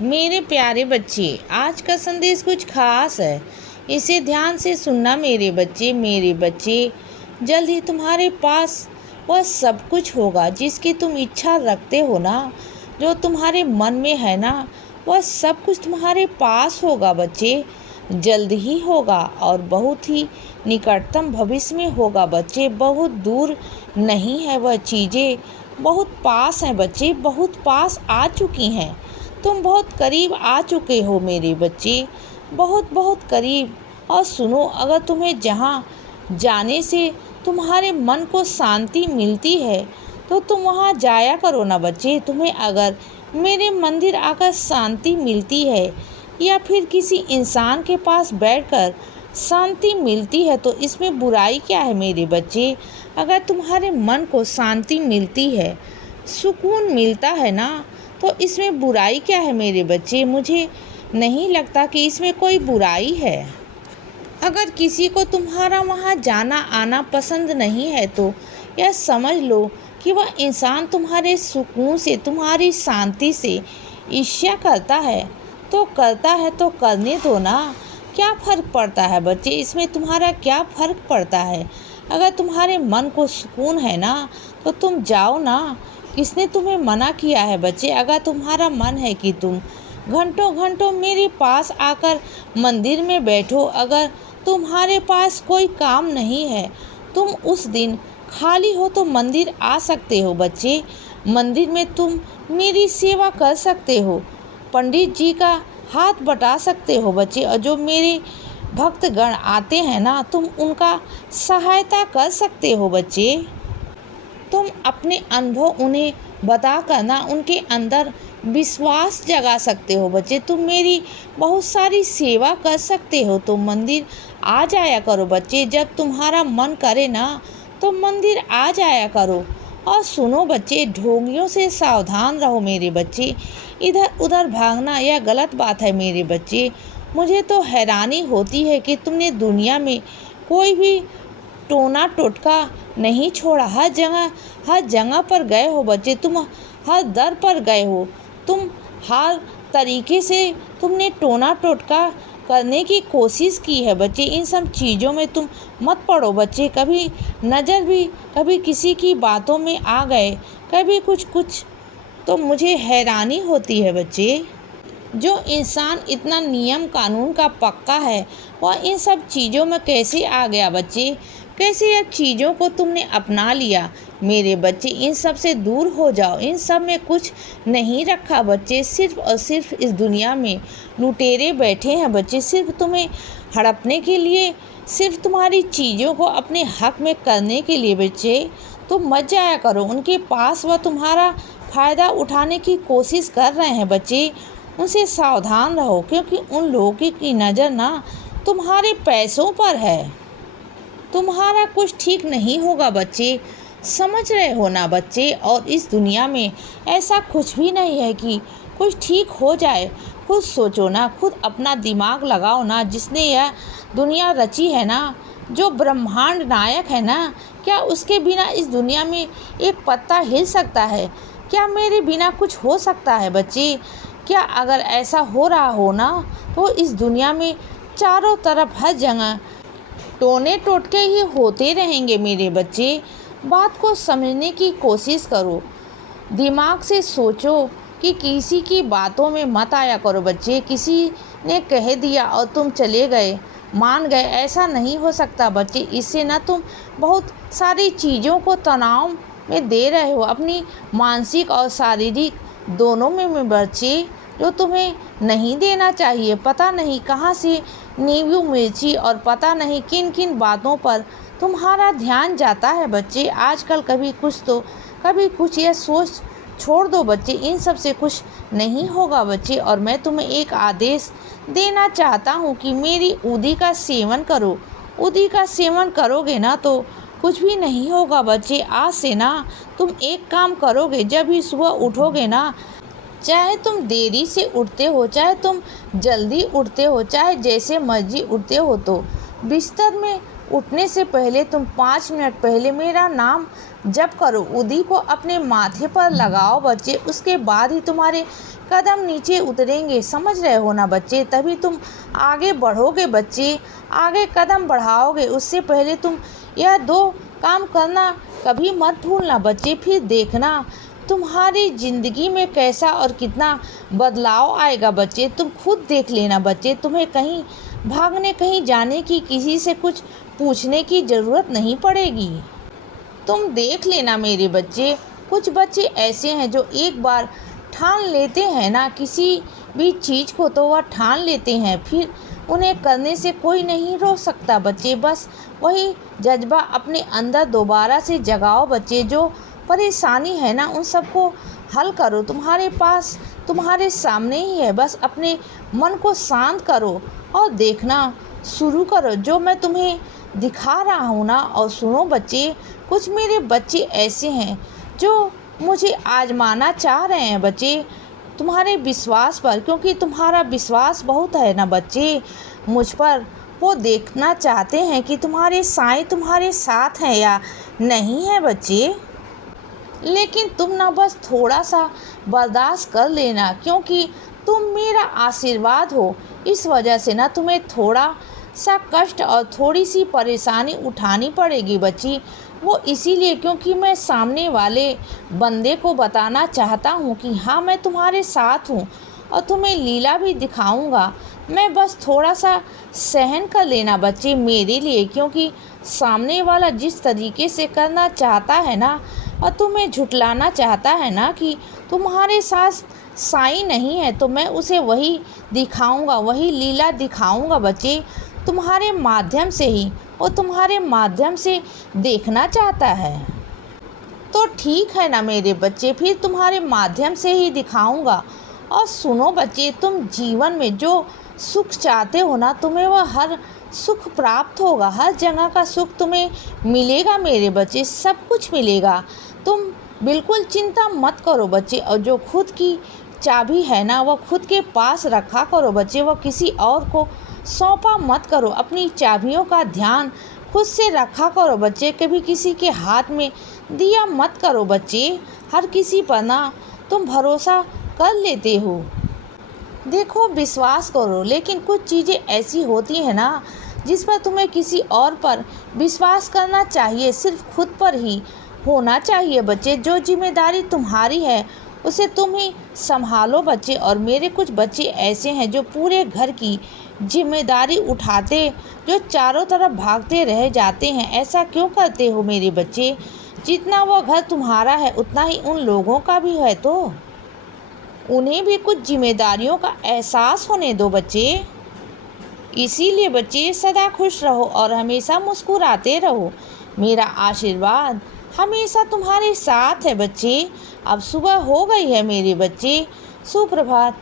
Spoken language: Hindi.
मेरे प्यारे बच्चे, आज का संदेश कुछ खास है। इसे ध्यान से सुनना मेरे बच्चे। मेरे बच्चे, जल्द ही तुम्हारे पास वह सब कुछ होगा जिसकी तुम इच्छा रखते हो ना। जो तुम्हारे मन में है ना, वह सब कुछ तुम्हारे पास होगा बच्चे। जल्द ही होगा और बहुत ही निकटतम भविष्य में होगा बच्चे। बहुत दूर नहीं है वह चीज़ें, बहुत पास हैं बच्चे, बहुत पास आ चुकी हैं। तुम बहुत करीब आ चुके हो मेरे बच्चे, बहुत बहुत करीब। और सुनो, अगर तुम्हें जहाँ जाने से तुम्हारे मन को शांति मिलती है तो तुम वहाँ जाया करो ना बच्चे। तुम्हें अगर मेरे मंदिर आकर शांति मिलती है या फिर किसी इंसान के पास बैठकर शांति मिलती है तो इसमें बुराई क्या है मेरे बच्चे। अगर तुम्हारे मन को शांति मिलती है, सुकून मिलता है ना, तो इसमें बुराई क्या है मेरे बच्चे। मुझे नहीं लगता कि इसमें कोई बुराई है। अगर किसी को तुम्हारा वहाँ जाना आना पसंद नहीं है तो यह समझ लो कि वह इंसान तुम्हारे सुकून से, तुम्हारी शांति से ईर्ष्या करता है तो करने दो ना। क्या फ़र्क पड़ता है बच्चे, इसमें तुम्हारा क्या फ़र्क पड़ता है। अगर तुम्हारे मन को सुकून है ना तो तुम जाओ ना। किसने तुम्हें मना किया है बच्चे। अगर तुम्हारा मन है कि तुम घंटों घंटों मेरे पास आकर मंदिर में बैठो, अगर तुम्हारे पास कोई काम नहीं है, तुम उस दिन खाली हो तो मंदिर आ सकते हो बच्चे। मंदिर में तुम मेरी सेवा कर सकते हो, पंडित जी का हाथ बटा सकते हो बच्चे। और जो मेरे भक्तगण आते हैं ना, तुम उनका सहायता कर सकते हो बच्चे। तुम अपने अनुभव उन्हें बता कर ना उनके अंदर विश्वास जगा सकते हो बच्चे। तुम मेरी बहुत सारी सेवा कर सकते हो। तो मंदिर आ जाया करो बच्चे। जब तुम्हारा मन करे ना तो मंदिर आ जाया करो। और सुनो बच्चे, ढोंगियों से सावधान रहो मेरे बच्चे। इधर उधर भागना यह गलत बात है मेरे बच्चे। मुझे तो हैरानी होती है कि तुमने दुनिया में कोई भी टोना टोटका नहीं छोड़ा। हर जगह पर गए हो बच्चे। तुम हर दर पर गए हो। तुम हर तरीके से तुमने टोना टोटका करने की कोशिश की है बच्चे। इन सब चीज़ों में तुम मत पड़ो बच्चे। कभी किसी की बातों में आ गए, कभी कुछ तो मुझे हैरानी होती है बच्चे। जो इंसान इतना नियम कानून का पक्का है वह इन सब चीज़ों में कैसे आ गया बच्चे। कैसे अब चीज़ों को तुमने अपना लिया मेरे बच्चे। इन सब से दूर हो जाओ। इन सब में कुछ नहीं रखा बच्चे। सिर्फ और सिर्फ इस दुनिया में लुटेरे बैठे हैं बच्चे, सिर्फ तुम्हें हड़पने के लिए, सिर्फ तुम्हारी चीज़ों को अपने हक में करने के लिए बच्चे। तुम मत जाया करो उनके पास। वह तुम्हारा फ़ायदा उठाने की कोशिश कर रहे हैं बच्चे। उनसे सावधान रहो, क्योंकि उन लोगों की नज़र ना तुम्हारे पैसों पर है। तुम्हारा कुछ ठीक नहीं होगा बच्चे, समझ रहे हो ना बच्चे। और इस दुनिया में ऐसा कुछ भी नहीं है कि कुछ ठीक हो जाए। खुद सोचो ना, खुद अपना दिमाग लगाओ ना। जिसने यह दुनिया रची है ना, जो ब्रह्मांड नायक है ना, क्या उसके बिना इस दुनिया में एक पत्ता हिल सकता है। क्या मेरे बिना कुछ हो सकता है बच्चे। क्या अगर ऐसा हो रहा हो ना तो इस दुनिया में चारों तरफ हर जगह टोने टोटके ही होते रहेंगे मेरे बच्चे। बात को समझने की कोशिश करो, दिमाग से सोचो कि किसी की बातों में मत आया करो बच्चे। किसी ने कह दिया और तुम चले गए, मान गए, ऐसा नहीं हो सकता बच्चे। इससे ना तुम बहुत सारी चीज़ों को तनाव में दे रहे हो, अपनी मानसिक और शारीरिक दोनों में बच्चे, जो तुम्हें नहीं देना चाहिए। पता नहीं कहाँ से नींबू मिर्ची और पता नहीं किन किन बातों पर तुम्हारा ध्यान जाता है बच्चे आजकल। कभी कुछ तो कभी कुछ। यह सोच छोड़ दो बच्चे, इन सब से कुछ नहीं होगा बच्चे। और मैं तुम्हें एक आदेश देना चाहता हूँ कि मेरी उदी का सेवन करो। उदी का सेवन करोगे ना तो कुछ भी नहीं होगा बच्चे। आज से ना तुम एक काम करोगे, जब भी सुबह उठोगे ना, चाहे तुम देरी से उठते हो, चाहे तुम जल्दी उठते हो, चाहे जैसे मर्जी उठते हो, तो बिस्तर में उठने से पहले तुम 5 मिनट पहले मेरा नाम जप करो, उदी को अपने माथे पर लगाओ बच्चे, उसके बाद ही तुम्हारे कदम नीचे उतरेंगे। समझ रहे हो ना बच्चे? तभी तुम आगे बढ़ोगे बच्चे, आगे कदम बढ़ाओगे। उससे पहले तुम यह 2 काम करना कभी मत भूलना बच्चे। फिर देखना तुम्हारी ज़िंदगी में कैसा और कितना बदलाव आएगा बच्चे। तुम खुद देख लेना बच्चे। तुम्हें कहीं भागने, कहीं जाने की, किसी से कुछ पूछने की ज़रूरत नहीं पड़ेगी। तुम देख लेना मेरे बच्चे। कुछ बच्चे ऐसे हैं जो एक बार ठान लेते हैं ना किसी भी चीज़ को, तो वह ठान लेते हैं, फिर उन्हें करने से कोई नहीं रोक सकता बच्चे। बस वही जज्बा अपने अंदर दोबारा से जगाओ बच्चे। जो परेशानी है ना उन सबको हल करो, तुम्हारे पास, तुम्हारे सामने ही है। बस अपने मन को शांत करो और देखना शुरू करो जो मैं तुम्हें दिखा रहा हूँ ना। और सुनो बच्चे, कुछ मेरे बच्चे ऐसे हैं जो मुझे आजमाना चाह रहे हैं बच्चे तुम्हारे विश्वास पर, क्योंकि तुम्हारा विश्वास बहुत है ना बच्चे मुझ पर। वो देखना चाहते हैं कि तुम्हारे साईं तुम्हारे साथ हैं या नहीं है बच्चे। लेकिन तुम ना बस थोड़ा सा बर्दाश्त कर लेना, क्योंकि तुम मेरा आशीर्वाद हो। इस वजह से ना तुम्हें थोड़ा सा कष्ट और थोड़ी सी परेशानी उठानी पड़ेगी बच्ची। वो इसीलिए क्योंकि मैं सामने वाले बंदे को बताना चाहता हूँ कि हाँ मैं तुम्हारे साथ हूँ और तुम्हें लीला भी दिखाऊंगा। मैं बस थोड़ा सा सहन कर लेना बच्चे मेरे लिए, क्योंकि सामने वाला जिस तरीके से करना चाहता है ना और तुम्हें झुठलाना चाहता है ना कि तुम्हारे साथ साईं नहीं है, तो मैं उसे वही दिखाऊंगा, वही लीला दिखाऊंगा बच्चे तुम्हारे माध्यम से ही। वो तुम्हारे माध्यम से देखना चाहता है तो ठीक है ना मेरे बच्चे, फिर तुम्हारे माध्यम से ही दिखाऊंगा। और सुनो बच्चे, तुम जीवन में जो सुख चाहते हो ना तुम्हें वह हर सुख प्राप्त होगा। हर जगह का सुख तुम्हें मिलेगा मेरे बच्चे, सब कुछ मिलेगा। तुम बिल्कुल चिंता मत करो बच्चे। और जो खुद की चाबी है ना वह खुद के पास रखा करो बच्चे, वह किसी और को सौंपा मत करो। अपनी चाबियों का ध्यान खुद से रखा करो बच्चे, कभी किसी के हाथ में दिया मत करो बच्चे। हर किसी पर ना तुम भरोसा कर लेते हो, देखो विश्वास करो, लेकिन कुछ चीज़ें ऐसी होती हैं ना जिस पर तुम्हें किसी और पर विश्वास करना चाहिए, सिर्फ खुद पर ही होना चाहिए बच्चे। जो जिम्मेदारी तुम्हारी है उसे तुम ही संभालो बच्चे। और मेरे कुछ बच्चे ऐसे हैं जो पूरे घर की जिम्मेदारी उठाते, जो चारों तरफ भागते रह जाते हैं। ऐसा क्यों करते हो मेरे बच्चे? जितना वो घर तुम्हारा है उतना ही उन लोगों का भी है, तो उन्हें भी कुछ जिम्मेदारियों का एहसास होने दो बच्चे। इसीलिए बच्चे सदा खुश रहो और हमेशा मुस्कुराते रहो। मेरा आशीर्वाद हमेशा तुम्हारे साथ है बच्चे। अब सुबह हो गई है मेरे बच्चे, सुप्रभात।